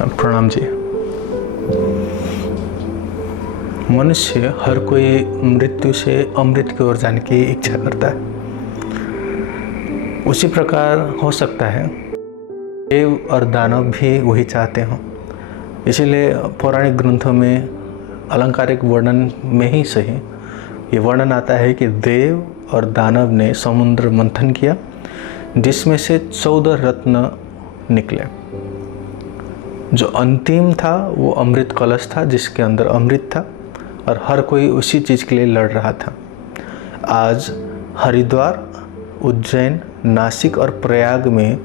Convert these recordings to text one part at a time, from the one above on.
प्रणाम जी। मनुष्य हर कोई मृत्यु से अमृत की ओर जाने की इच्छा करता है। उसी प्रकार हो सकता है देव और दानव भी वही चाहते हों। इसीलिए पौराणिक ग्रंथों में अलंकारिक वर्णन में ही सही ये वर्णन आता है कि देव और दानव ने समुद्र मंथन किया, जिसमें से 14 रत्न निकले। जो अंतिम था वो अमृत कलश था, जिसके अंदर अमृत था, और हर कोई उसी चीज़ के लिए लड़ रहा था। आज हरिद्वार, उज्जैन, नासिक और प्रयाग में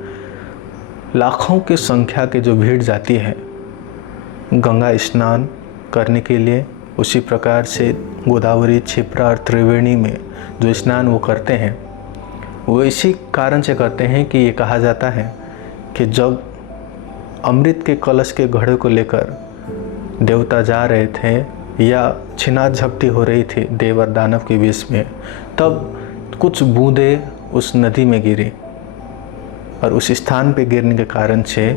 लाखों की संख्या के जो भीड़ जाती है गंगा स्नान करने के लिए, उसी प्रकार से गोदावरी, क्षिप्रा और त्रिवेणी में जो स्नान वो करते हैं, वो इसी कारण से करते हैं कि ये कहा जाता है कि जब अमृत के कलश के घड़े को लेकर देवता जा रहे थे या छिनात झपटी हो रही थी देव और दानव के बीच में, तब कुछ बूंदें उस नदी में गिरी और उस स्थान पे गिरने के कारण से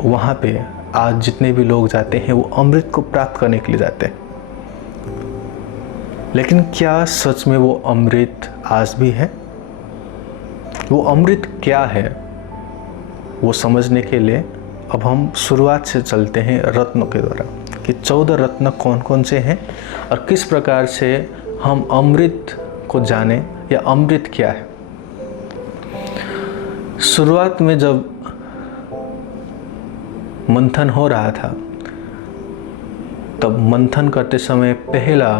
वहाँ पे आज जितने भी लोग जाते हैं वो अमृत को प्राप्त करने के लिए जाते हैं। लेकिन क्या सच में वो अमृत आज भी है? वो अमृत क्या है वो समझने के लिए अब हम शुरुआत से चलते हैं रत्नों के द्वारा कि 14 रत्न कौन कौन से हैं और किस प्रकार से हम अमृत को जाने या अमृत क्या है। शुरुआत में जब मंथन हो रहा था तब मंथन करते समय पहला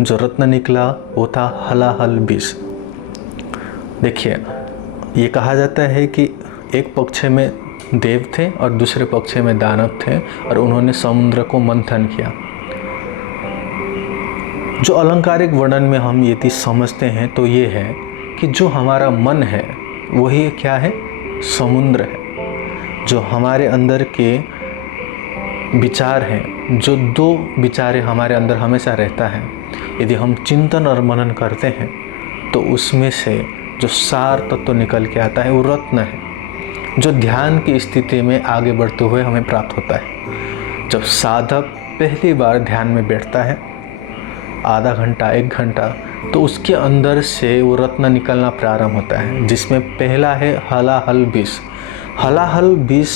जो रत्न निकला वो था हलाहल विष। देखिए, ये कहा जाता है कि एक पक्ष में देव थे और दूसरे पक्ष में दानव थे और उन्होंने समुद्र को मंथन किया। जो अलंकारिक वर्णन में हम यदि समझते हैं तो ये है कि जो हमारा मन है वही क्या है? समुद्र है। जो हमारे अंदर के विचार हैं, जो दो विचारें हमारे अंदर हमेशा रहता है, यदि हम चिंतन और मनन करते हैं तो उसमें से जो सार तत्व निकल के आता है वो रत्न है, जो ध्यान की स्थिति में आगे बढ़ते हुए हमें प्राप्त होता है। जब साधक पहली बार ध्यान में बैठता है, आधा घंटा, 1 घंटा, तो उसके अंदर से वो रत्न निकलना प्रारंभ होता है, जिसमें पहला है हलाहल विष। हलाहल विष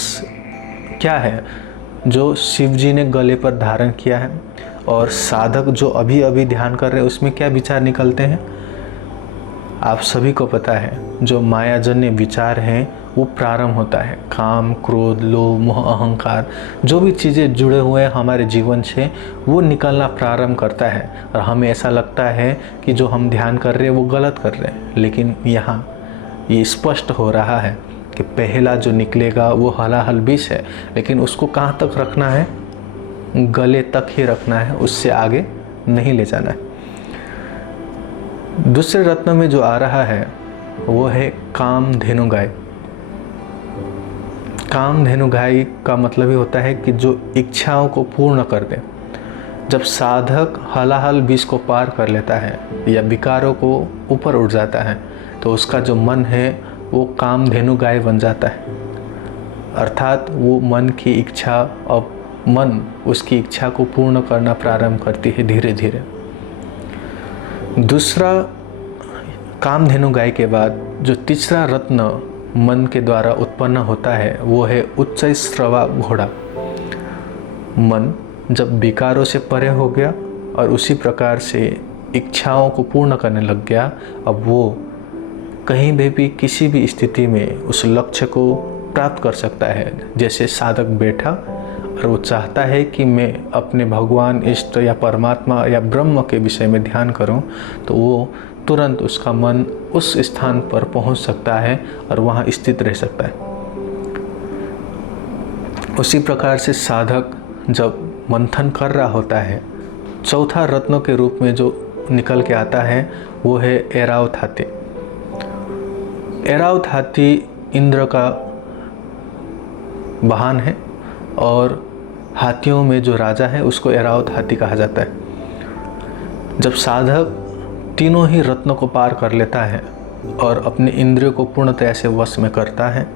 क्या है? जो शिव जी ने गले पर धारण किया है और साधक जो अभी अभी ध्यान कर रहे हैं उसमें क्या विचार निकलते हैं आप सभी को पता है। जो मायाजन्य विचार हैं वो प्रारंभ होता है। काम, क्रोध, लोभ, मोह, अहंकार, जो भी चीज़ें जुड़े हुए हैं हमारे जीवन से वो निकलना प्रारंभ करता है और हमें ऐसा लगता है कि जो हम ध्यान कर रहे हैं वो गलत कर रहे हैं। लेकिन यहाँ ये स्पष्ट हो रहा है कि पहला जो निकलेगा वो हलाहल विष है, लेकिन उसको कहाँ तक रखना है? गले तक ही रखना है, उससे आगे नहीं ले जाना है। दूसरे रत्न में जो आ रहा है वो है कामधेनु गाय। कामधेनु गाय का मतलब ही होता है कि जो इच्छाओं को पूर्ण कर दे। जब साधक हलाहल विष को पार कर लेता है या विकारों को ऊपर उठ जाता है तो उसका जो मन है वो कामधेनु गाय बन जाता है। अर्थात वो मन की इच्छा, अब मन उसकी इच्छा को पूर्ण करना प्रारंभ करती है धीरे धीरे। दूसरा कामधेनु गाय के बाद जो तीसरा रत्न मन के द्वारा उत्पन्न होता है वो है उच्चैःश्रवा घोड़ा। मन जब विकारों से परे हो गया और उसी प्रकार से इच्छाओं को पूर्ण करने लग गया, अब वो कहीं भी किसी भी स्थिति में उस लक्ष्य को प्राप्त कर सकता है। जैसे साधक बैठा और वो चाहता है कि मैं अपने भगवान, इष्ट या परमात्मा या ब्रह्म के विषय में ध्यान करूं, तो वो तुरंत उसका मन उस स्थान पर पहुंच सकता है और वहां स्थित रह सकता है। उसी प्रकार से साधक जब मंथन कर रहा होता है, चौथा रत्न के रूप में जो निकल के आता है वो है ऐरावत हाथी। ऐरावत हाथी इंद्र का वाहन है और हाथियों में जो राजा है उसको ऐरावत हाथी कहा जाता है। जब साधक तीनों ही रत्नों को पार कर लेता है और अपने इंद्रियों को पूर्णतया से वश में करता है,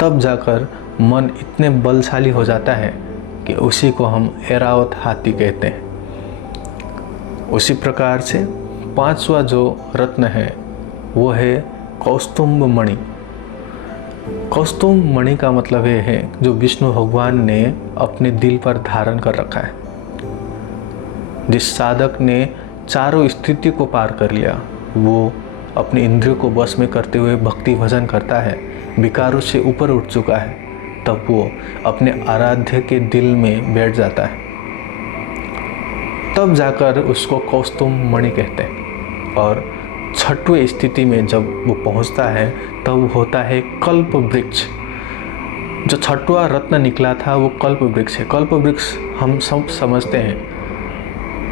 तब जाकर मन इतने बलशाली हो जाता है कि उसी को हम ऐरावत हाथी कहते हैं। उसी प्रकार से 5वां जो रत्न है वो है कौस्तुभ मणि। कौस्तुभ मणि का मतलब ये है जो विष्णु भगवान ने अपने दिल पर धारण कर रखा है। जिस साधक ने चारों स्थिति को पार कर लिया, वो अपने इंद्रियों को बस में करते हुए भक्ति भजन करता है, विकारों से ऊपर उठ चुका है, तब वो अपने आराध्य के दिल में बैठ जाता है। तब जाकर उसको कौस्तुभ मणि कहते हैं। और 6वें स्थिति में जब वो पहुंचता है तब होता है कल्प वृक्ष। जो 6वां रत्न निकला था वो कल्प वृक्ष है। कल्प वृक्ष हम सब समझते हैं,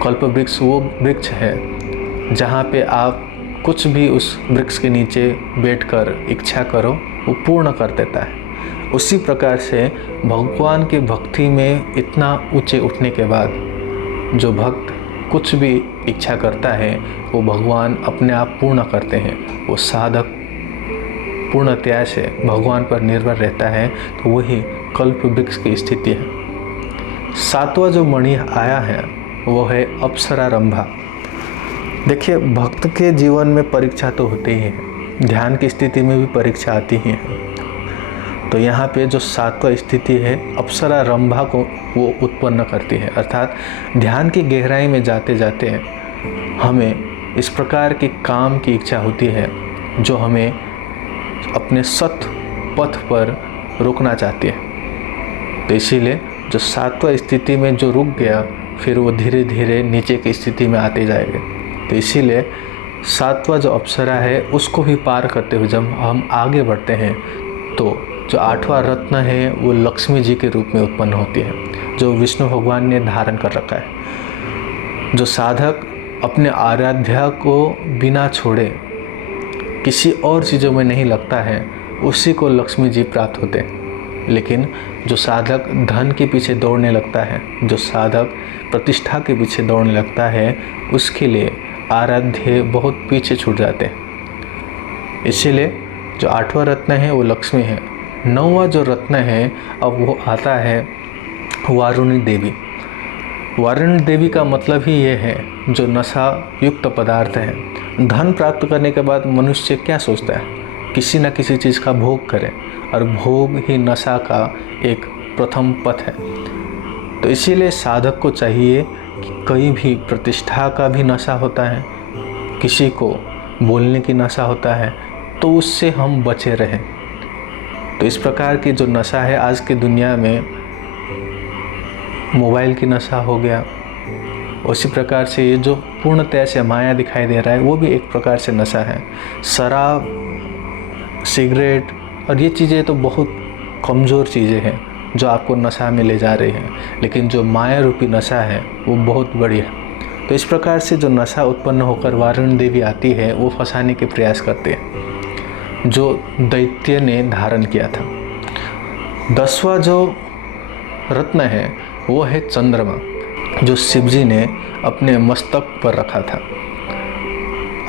कल्प वृक्ष वो वृक्ष है जहाँ पे आप कुछ भी उस वृक्ष के नीचे बैठकर इच्छा करो वो पूर्ण कर देता है। उसी प्रकार से भगवान की भक्ति में इतना ऊंचे उठने के बाद जो भक्त कुछ भी इच्छा करता है वो भगवान अपने आप पूर्ण करते हैं। वो साधक पूर्णतया से भगवान पर निर्भर रहता है, तो वही कल्प वृक्ष की स्थिति है। 7वां जो मणि आया है वो है अप्सरा रंभा। देखिए, भक्त के जीवन में परीक्षा तो होती ही है, ध्यान की स्थिति में भी परीक्षा आती ही है। तो यहाँ पे जो 7वां स्थिति है अप्सरा रंभा को वो उत्पन्न करती है। अर्थात ध्यान की गहराई में जाते जाते हमें इस प्रकार के काम की इच्छा होती है जो हमें अपने सत पथ पर रोकना चाहती है। तो इसीलिए जो 7वां स्थिति में जो रुक गया फिर वो धीरे धीरे नीचे की स्थिति में आते जाएंगे। तो इसीलिए 7वां जो अप्सरा है उसको भी पार करते हुए जब हम आगे बढ़ते हैं तो जो 8वां रत्न है वो लक्ष्मी जी के रूप में उत्पन्न होती है, जो विष्णु भगवान ने धारण कर रखा है। जो साधक अपने आराध्या को बिना छोड़े किसी और चीज़ों में नहीं लगता है उसी को लक्ष्मी जी प्राप्त होते हैं। लेकिन जो साधक धन के पीछे दौड़ने लगता है, जो साधक प्रतिष्ठा के पीछे दौड़ने लगता है, उसके लिए आराध्य बहुत पीछे छूट जाते हैं। इसीलिए जो 8वां रत्न है वो लक्ष्मी है। 9वां जो रत्न है अब वो आता है वारुणी देवी। वारुणी देवी का मतलब ही ये है जो नशा युक्त पदार्थ है। धन प्राप्त करने के बाद मनुष्य क्या सोचता है, किसी न किसी चीज़ का भोग करे, और भोग ही नशा का एक प्रथम पथ है। तो इसीलिए साधक को चाहिए कि कहीं भी प्रतिष्ठा का भी नशा होता है, किसी को बोलने की नशा होता है, तो उससे हम बचे रहें। तो इस प्रकार की जो नशा है आज की दुनिया में, मोबाइल की नशा हो गया, उसी प्रकार से ये जो पूर्णतया से माया दिखाई दे रहा है वो भी एक प्रकार से नशा है। शराब, सिगरेट और ये चीज़ें तो बहुत कमज़ोर चीज़ें हैं जो आपको नशा में ले जा रही हैं, लेकिन जो माया रूपी नशा है वो बहुत बड़ी है। तो इस प्रकार से जो नशा उत्पन्न होकर वारुणी देवी आती है वो फंसाने के प्रयास करते हैं जो दैत्य ने धारण किया था। 10वां जो रत्न है वो है चंद्रमा, जो शिवजी ने अपने मस्तक पर रखा था।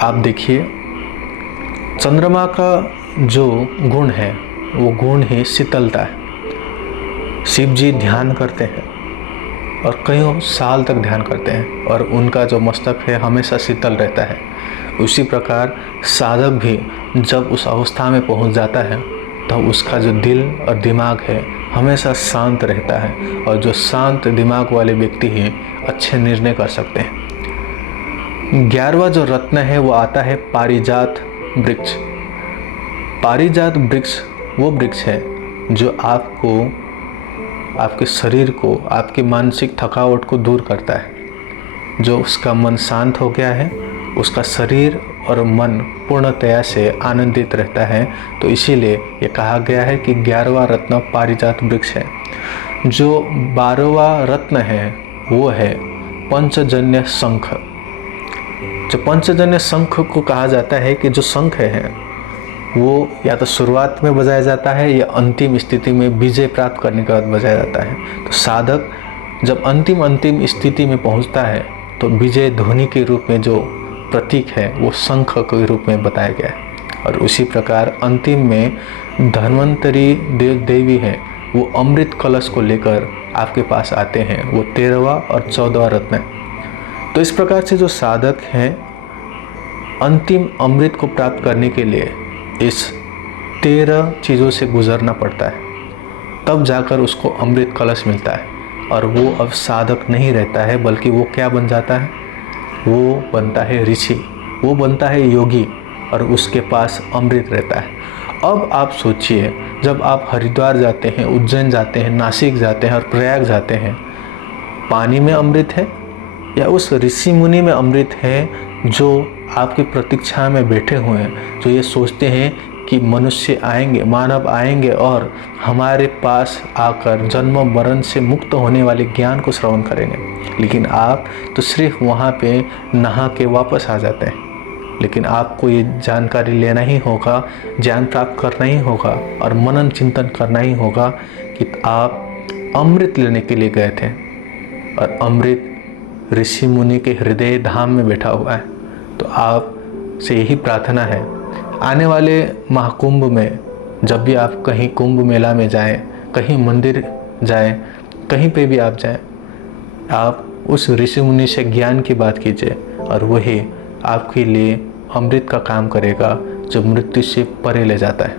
आप देखिए, चंद्रमा का जो गुण है वो गुण ही शीतलता है। शिवजी ध्यान करते हैं और कईयों साल तक ध्यान करते हैं और उनका जो मस्तक है हमेशा शीतल रहता है। उसी प्रकार साधक भी जब उस अवस्था में पहुंच जाता है तब उसका जो दिल और दिमाग है हमेशा शांत रहता है, और जो शांत दिमाग वाले व्यक्ति हैं अच्छे निर्णय कर सकते हैं। 11वां जो रत्न है वो आता है पारिजात वृक्ष। पारिजात वृक्ष वो वृक्ष है जो आपको, आपके शरीर को, आपकी मानसिक थकावट को दूर करता है। जो उसका मन शांत हो गया है उसका शरीर और मन पूर्णतया से आनंदित रहता है। तो इसीलिए ये कहा गया है कि 11वां रत्न पारिजात वृक्ष है। जो 12वां रत्न है वो है पंचजन्य शंख। जो पंचजन्य शंख को कहा जाता है कि जो शंख है वो या तो शुरुआत में बजाया जाता है या अंतिम स्थिति में विजय प्राप्त करने के बाद बजाया जाता है। तो साधक जब अंतिम स्थिति में पहुंचता है तो विजय ध्वनि के रूप में जो प्रतीक है वो शंख के रूप में बताया गया है। और उसी प्रकार अंतिम में धन्वंतरी देवी है वो अमृत कलश को लेकर आपके पास आते हैं। वो 13वां और 14वां रत्न है। तो इस प्रकार से जो साधक हैं अंतिम अमृत को प्राप्त करने के लिए इस 13 चीज़ों से गुजरना पड़ता है, तब जाकर उसको अमृत कलश मिलता है। और वो अब साधक नहीं रहता है, बल्कि वो क्या बन जाता है? वो बनता है ऋषि, वो बनता है योगी, और उसके पास अमृत रहता है। अब आप सोचिए, जब आप हरिद्वार जाते हैं, उज्जैन जाते हैं, नासिक जाते हैं और प्रयाग जाते हैं, पानी में अमृत है या उस ऋषि मुनि में अमृत है जो आपकी प्रतीक्षा में बैठे हुए हैं, जो ये सोचते हैं कि मनुष्य आएंगे, मानव आएंगे और हमारे पास आकर जन्म मरण से मुक्त होने वाले ज्ञान को श्रवण करेंगे। लेकिन आप तो सिर्फ वहाँ पे नहा के वापस आ जाते हैं। लेकिन आपको ये जानकारी लेना ही होगा, ज्ञान प्राप्त करना ही होगा और मनन चिंतन करना ही होगा कि आप अमृत लेने के लिए गए थे और अमृत ऋषि मुनि के हृदय धाम में बैठा हुआ है। तो आप से यही प्रार्थना है, आने वाले महाकुंभ में जब भी आप कहीं कुंभ मेला में जाएं, कहीं मंदिर जाएं, कहीं पे भी आप जाएं, आप उस ऋषि मुनि से ज्ञान की बात कीजिए और वही आपके लिए अमृत का काम करेगा जो मृत्यु से परे ले जाता है।